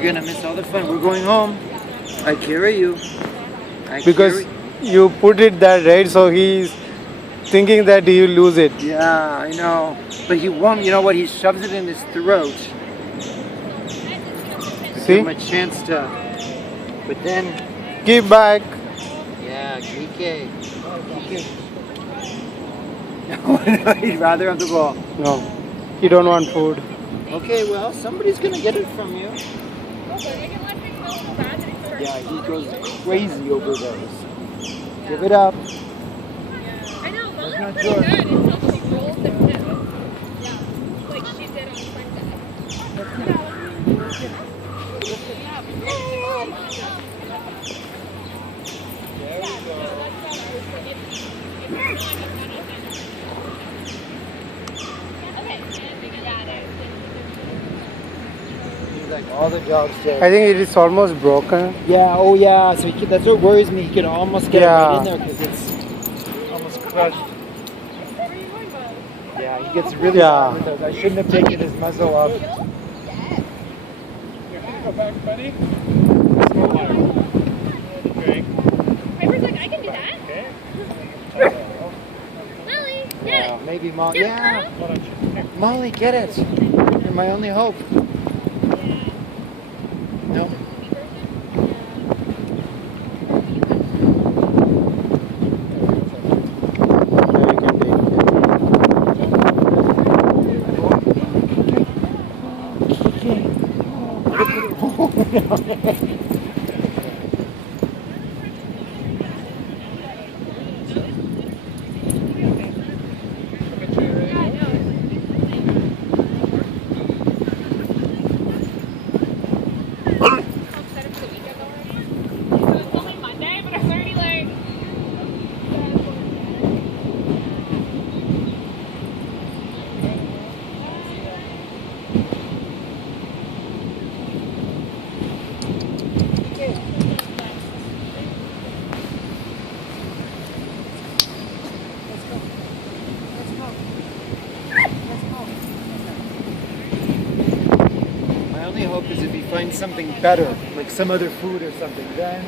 You're gonna miss all the fun. We're going home. I carry you. Because you put it that right, so he's thinking that you lose it. Yeah, I know. But he won't. You know what? He shoves it in his throat. To See? give him a chance to. But then. Give back. Yeah, Kike. No, he'd rather have the ball. No, you don't want food. Okay, well, somebody's gonna get it from you. Yeah, he goes crazy over those. Give it up. I know, Molly's pretty good until she rolls them too. Yeah, like she did on Sunday. There we go. Like all the dogs say. I think it is almost broken. Yeah, oh yeah, so that's what worries me. He could almost get it right in there because it's almost crushed. Yeah, he gets really hard with those. I shouldn't have taken his muzzle off. You're gonna go back, buddy? More water. Drink. Piper's like, I can do that. Okay. Molly, get Yeah, it. maybe Molly. Get it, Yeah, girl. Why don't you? Molly, get it. You're my only hope. No. My only hope is if he finds something better, like some other food or something, then